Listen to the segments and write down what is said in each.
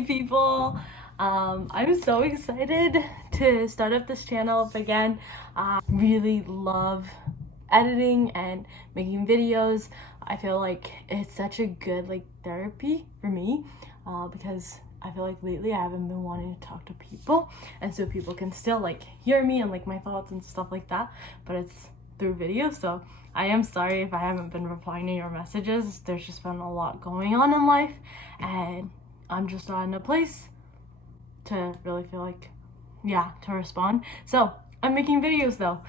Hey people, I'm so excited to start up this channel up again. I really love editing and making videos. I feel like it's such a good therapy for me because I feel like lately I haven't been wanting to talk to people, and so people can still hear me and my thoughts and stuff like that, but it's through video. So I am sorry if I haven't been replying to your messages. There's just been a lot going on in life, and I'm just not in a place to really feel to respond. So I'm making videos though,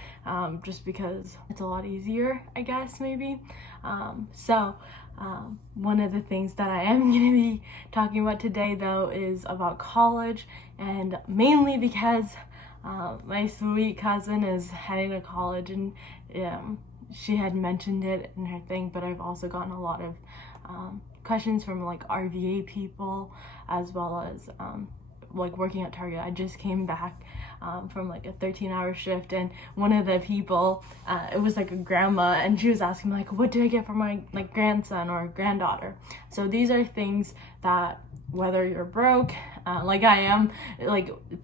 just because it's a lot easier, I guess, maybe. One of the things that I am going to be talking about today though is about college, and mainly because my sweet cousin is heading to college, and she had mentioned it in her thing, but I've also gotten a lot of questions from RVA people, as well as working at Target. I just came back from a 13-hour shift, and one of the people, it was a grandma, and she was asking me what do I get for my grandson or granddaughter. So these are things that, whether you're broke like I am,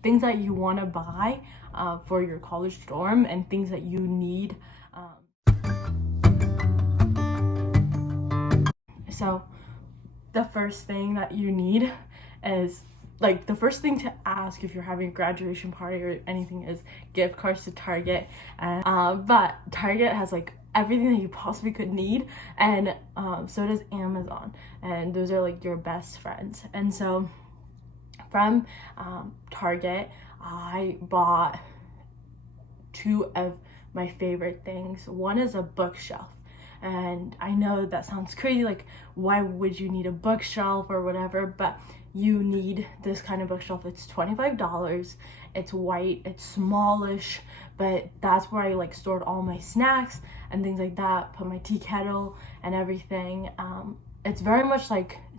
things that you want to buy for your college dorm, and things that you need. So the first thing that you need is the first thing to ask if you're having a graduation party or anything is gift cards to Target. And but Target has everything that you possibly could need, and so does Amazon, and those are your best friends. And so from Target, I bought two of my favorite things. One is a bookshelf. And I know that sounds crazy, why would you need a bookshelf or whatever, but you need this kind of bookshelf. It's $25. It's white, it's smallish, but that's where I stored all my snacks and things like that, put my tea kettle and everything. It's very much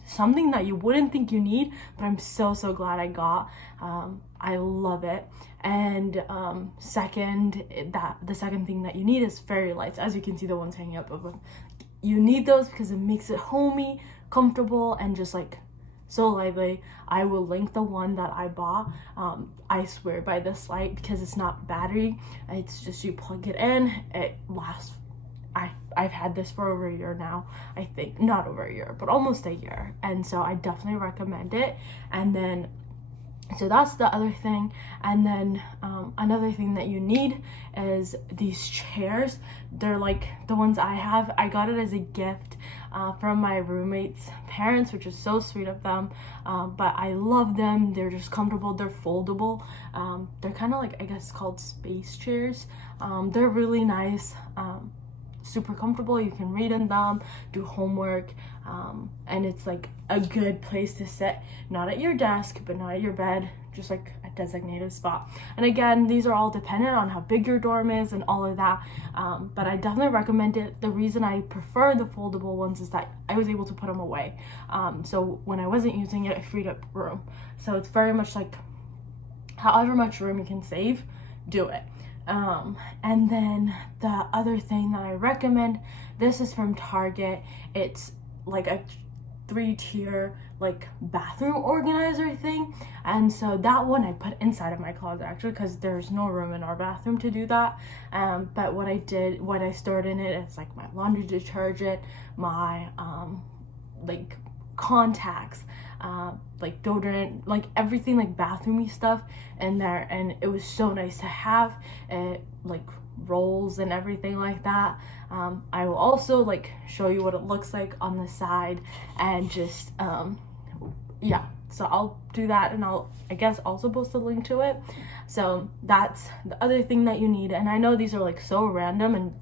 something that you wouldn't think you need, but I'm so glad I got. I love it. And the second thing that you need is fairy lights. As you can see, the ones hanging up above, you need those because it makes it homey, comfortable, and just so lively. I will link the one that I bought. I swear by this light, because it's not battery, it's just you plug it in, it lasts. I've had this for over a year now, I think. Not over a year, but almost a year. And so I definitely recommend it. And then, so that's the other thing. And then another thing that you need is these chairs. They're the ones I have. I got it as a gift from my roommate's parents, which is so sweet of them. But I love them. They're just comfortable. They're foldable. They're kind of I guess called space chairs. They're really nice. Super comfortable. You can read in them, do homework, and it's a good place to sit, not at your desk, but not at your bed, just a designated spot. And again, these are all dependent on how big your dorm is and all of that, but I definitely recommend it. The reason I prefer the foldable ones is that I was able to put them away, so when I wasn't using it, I freed up room. So it's very much however much room you can save, do it. And then the other thing that I recommend, this is from Target. It's a 3-tier bathroom organizer thing, and so that one I put inside of my closet, actually, because there's no room in our bathroom to do that. But what I stored in it is my laundry detergent, my contacts, deodorant, everything bathroomy stuff in there. And it was so nice to have it, rolls and everything like that. I will also show you what it looks like on the side, and just yeah, so I'll do that, and I'll also post a link to it. So that's the other thing that you need. And I know these are so random and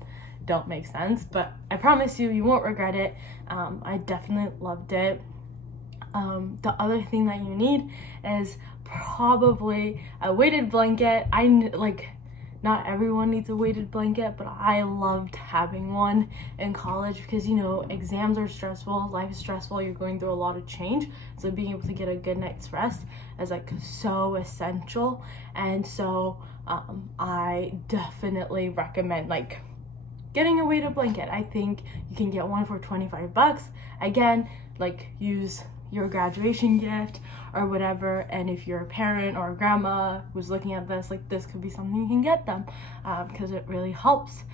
don't make sense, but I promise you won't regret it. I definitely loved it. The other thing that you need is probably a weighted blanket. Not everyone needs a weighted blanket, but I loved having one in college because exams are stressful, life is stressful, you're going through a lot of change, so being able to get a good night's rest is so essential. And so I definitely recommend getting a weighted blanket. I think you can get one for $25. Again, use your graduation gift or whatever. And if you're a parent or a grandma who's looking at this, like this could be something you can get them, because it really helps.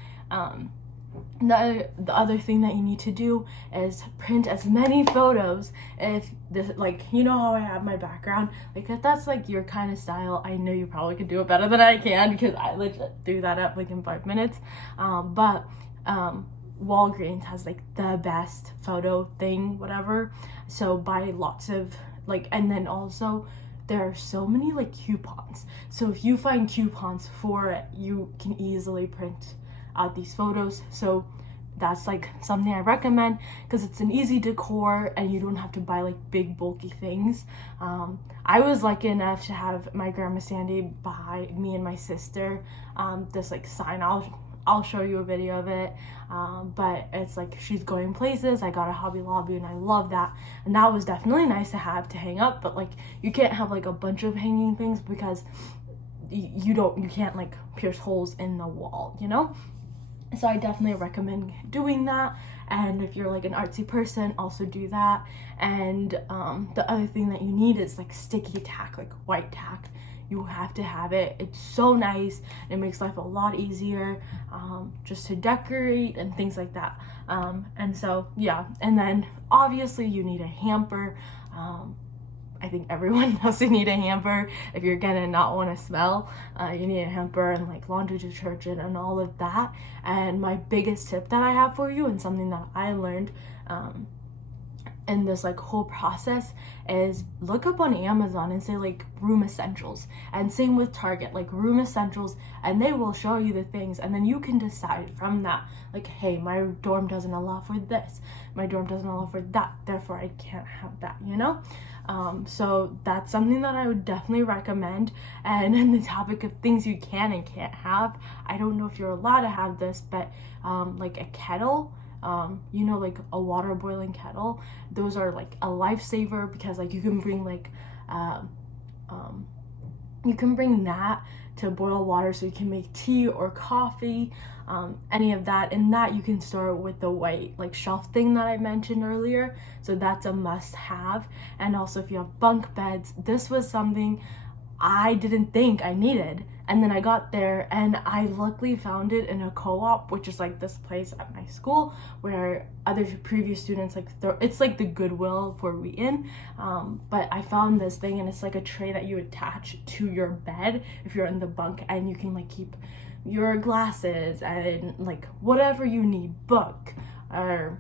The other thing that you need to do is print as many photos. If this, like, you know how I have my background, like if that's like your kind of style, I know you probably could do it better than I can, because I legit do that up like in 5 minutes. But Walgreens has like the best photo thing, whatever. So buy lots of like, and then also there are so many like coupons. So if you find coupons for it, you can easily print out these photos. So that's like something I recommend, because it's an easy decor and you don't have to buy like big bulky things. I was lucky enough to have my grandma Sandy buy me and my sister this like sign. I'll show you a video of it, but it's like she's going places. I got a Hobby Lobby and I love that, and that was definitely nice to have to hang up. But like you can't have like a bunch of hanging things, because you can't like pierce holes in the wall, you know? So I definitely recommend doing that. And if you're like an artsy person, also do that. And the other thing that you need is like sticky tack, like white tack. You have to have it. It's so nice. It makes life a lot easier, just to decorate and things like that. And so yeah, and then obviously you need a hamper. I think everyone knows you need a hamper if you're gonna not want to smell. You need a hamper and like laundry detergent and all of that. And my biggest tip that I have for you, and something that I learned in this like whole process, is look up on Amazon and say like room essentials, and same with Target, like room essentials, and they will show you the things, and then you can decide from that, like, hey, my dorm doesn't allow for this, my dorm doesn't allow for that, therefore I can't have that, you know? So that's something that I would definitely recommend. And in the topic of things you can and can't have, I don't know if you're allowed to have this, but like a kettle, you know, like a water boiling kettle, those are like a lifesaver, because like you can bring like you can bring that to boil water, so you can make tea or coffee, any of that. And that you can store with the white like shelf thing that I mentioned earlier, so that's a must have. And also if you have bunk beds, this was something I didn't think I needed, and then I got there and I luckily found it in a co-op, which is like this place at my school where other previous students like it's like the Goodwill for Wheaton, but I found this thing, and it's like a tray that you attach to your bed if you're in the bunk, and you can like keep your glasses and like whatever you need, book or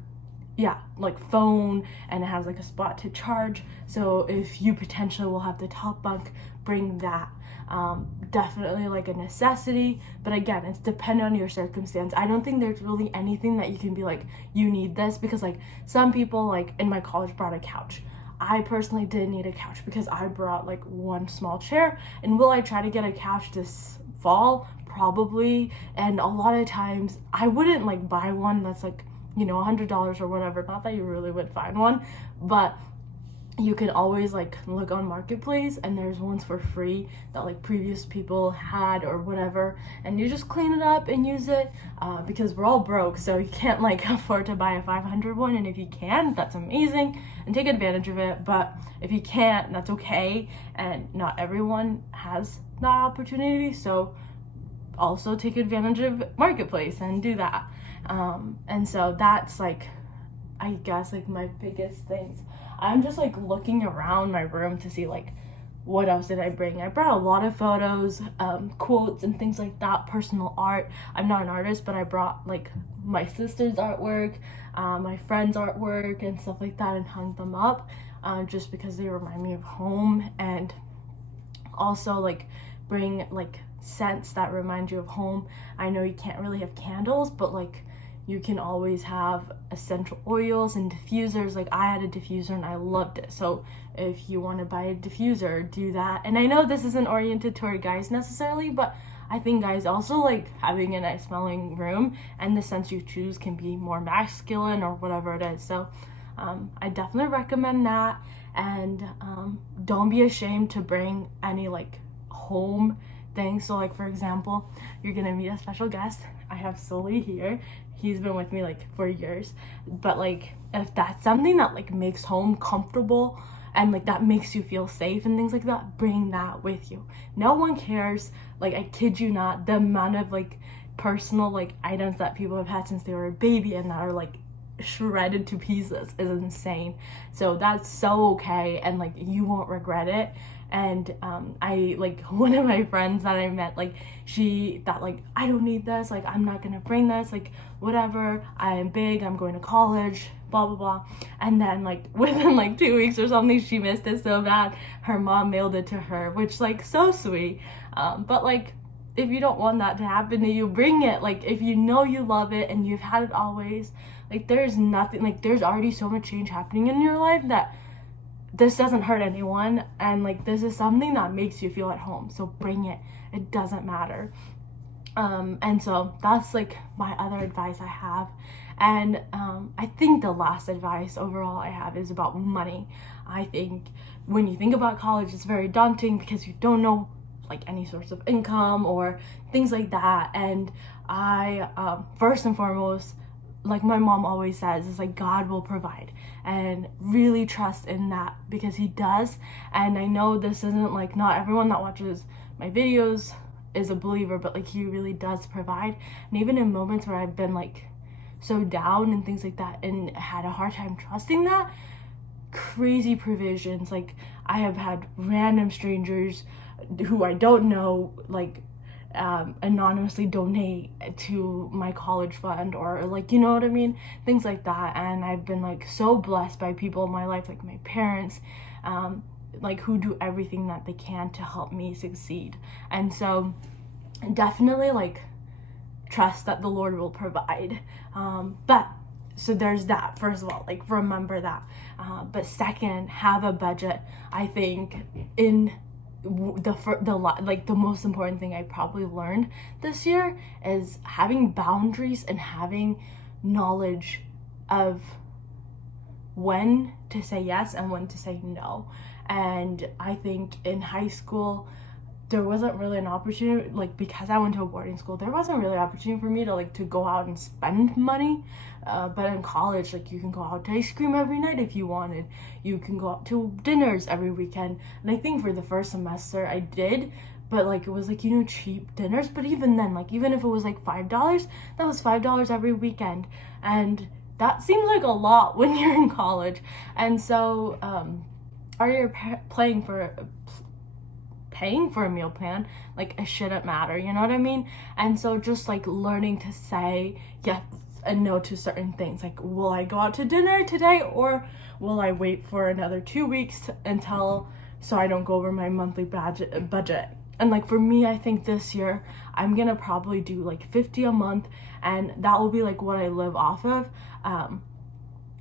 yeah, like phone, and it has like a spot to charge. So if you potentially will have the top bunk, bring that. Definitely like a necessity, but again, it's dependent on your circumstance. I don't think there's really anything that you can be like, you need this, because like some people like in my college brought a couch. I personally didn't need a couch because I brought like one small chair. And will I try to get a couch this fall? Probably. And a lot of times I wouldn't like buy one that's like, you know, $100 or whatever. Not that you really would find one, but you can always like look on Marketplace, and there's ones for free that like previous people had or whatever, and you just clean it up and use it, because we're all broke, so you can't like afford to buy a $500 one. And if you can, that's amazing and take advantage of it. But if you can't, that's okay, and not everyone has that opportunity, so also take advantage of Marketplace and do that. And so that's like, I guess like my biggest things. I'm just like looking around my room to see like what else did I bring. I brought a lot of photos, quotes and things like that, personal art. I'm not an artist, but I brought like my sister's artwork, my friend's artwork and stuff like that, and hung them up just because they remind me of home. And also like bring like scents that remind you of home. I know you can't really have candles, but like you can always have essential oils and diffusers. Like I had a diffuser and I loved it. So if you want to buy a diffuser, do that. And I know this isn't oriented toward guys necessarily, but I think guys also like having a nice smelling room, and the scents you choose can be more masculine or whatever it is. So I definitely recommend that. And don't be ashamed to bring any like home things. So like for example, you're gonna meet a special guest. I have Sully here. He's been with me like for years. But like if that's something that like makes home comfortable and like that makes you feel safe and things like that, bring that with you. No one cares, like I kid you not, the amount of like personal like items that people have had since they were a baby and that are like shredded to pieces is insane. So that's so okay, and like you won't regret it. And I like one of my friends that I met, like she thought like I don't need this, like I'm not gonna bring this, like whatever, I'm big, I'm going to college, blah blah blah. And then like within like 2 weeks or something, she missed it so bad her mom mailed it to her, which like so sweet. But like if you don't want that to happen to you, bring it. Like if you know you love it and you've had it always, like there's nothing, like there's already so much change happening in your life that this doesn't hurt anyone, and like this is something that makes you feel at home, so bring it. It doesn't matter. And so that's like my other advice I have. And I think the last advice overall I have is about money. I think when you think about college, it's very daunting because you don't know like any source of income or things like that. And I first and foremost, like my mom always says, is like God will provide, and really trust in that because he does. And I know this isn't like, not everyone that watches my videos is a believer, but like he really does provide. And even in moments where I've been like so down and things like that and had a hard time trusting that, crazy provisions, like I have had random strangers who I don't know like anonymously donate to my college fund, or like, you know what I mean, things like that. And I've been like so blessed by people in my life, like my parents, like who do everything that they can to help me succeed. And so definitely like trust that the Lord will provide. But so there's that. First of all, like remember that. But second, have a budget. I think in the most important thing I probably learned this year is having boundaries and having knowledge of when to say yes and when to say no. And I think in high school there wasn't really an opportunity, like because I went to a boarding school, there wasn't really an opportunity for me to like to go out and spend money. But in college, like you can go out to ice cream every night if you wanted. You can go out to dinners every weekend. And I think for the first semester I did, but like it was like, you know, cheap dinners. But even then, like even if it was like $5, that was $5 every weekend. And that seems like a lot when you're in college. And so are you paying for a meal plan, like it shouldn't matter, you know what I mean? And so just like learning to say yes and no to certain things, like will I go out to dinner today, or will I wait for another 2 weeks until, so I don't go over my monthly budget. And like for me, I think this year I'm gonna probably do like $50 a month, and that will be like what I live off of,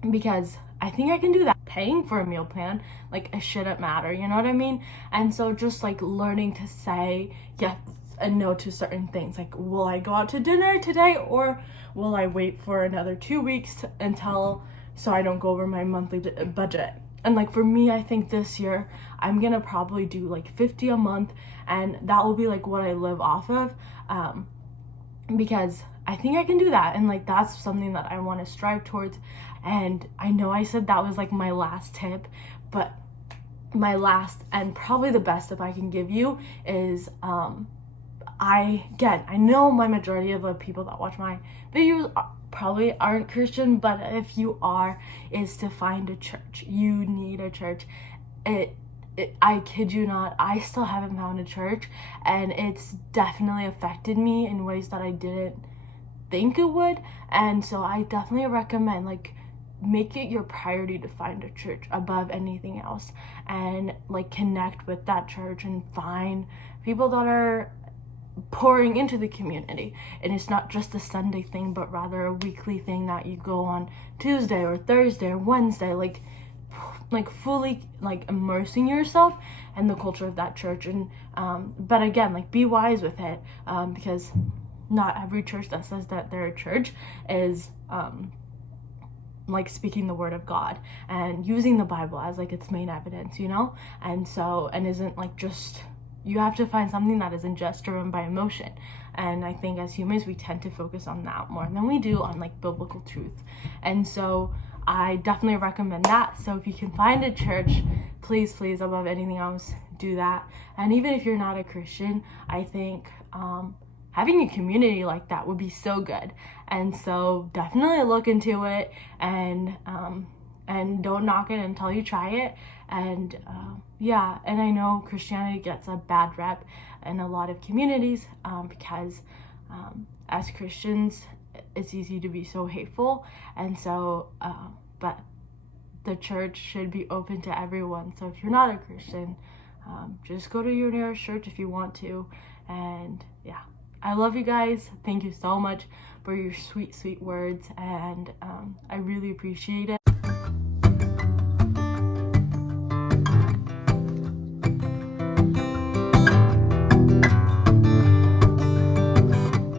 because I think I can do that. Paying for a meal plan, like it shouldn't matter, you know what I mean? And so just like learning to say yes and no to certain things, like will I go out to dinner today, or will I wait for another 2 weeks until, so I don't go over my monthly budget. And like for me, I think this year I'm gonna probably do like $50 a month, and that will be like what I live off of, because I think I can do that. And like that's something that I want to strive towards. And I know I said that was like my last tip, but my last and probably the best tip I can give you is I know my majority of the people that watch my videos probably aren't Christian, but if you are, is to find a church. You need a church. I kid you not, I still haven't found a church, and it's definitely affected me in ways that I didn't think it would. And so I definitely recommend, like, make it your priority to find a church above anything else, and like connect with that church and find people that are pouring into the community. And it's not just a Sunday thing, but rather a weekly thing that you go on Tuesday or Thursday or Wednesday, like fully like immersing yourself in the culture of that church. And but again, like be wise with it, because not every church that says that they're a church is like speaking the word of God and using the Bible as like its main evidence, you know? And so, and isn't like just you have to find something that isn't just driven by emotion. And I think as humans, we tend to focus on that more than we do on like biblical truth. And so I definitely recommend that. So if you can find a church, please, above anything else, do that. And even if you're not a Christian, I think having a community like that would be so good. And so definitely look into it, and don't knock it until you try it. And yeah, and I know Christianity gets a bad rep in a lot of communities because as Christians, it's easy to be so hateful. And so but the church should be open to everyone. So if you're not a Christian, just go to your nearest church if you want to. And yeah, I love you guys. Thank you so much for your sweet words, and I really appreciate it.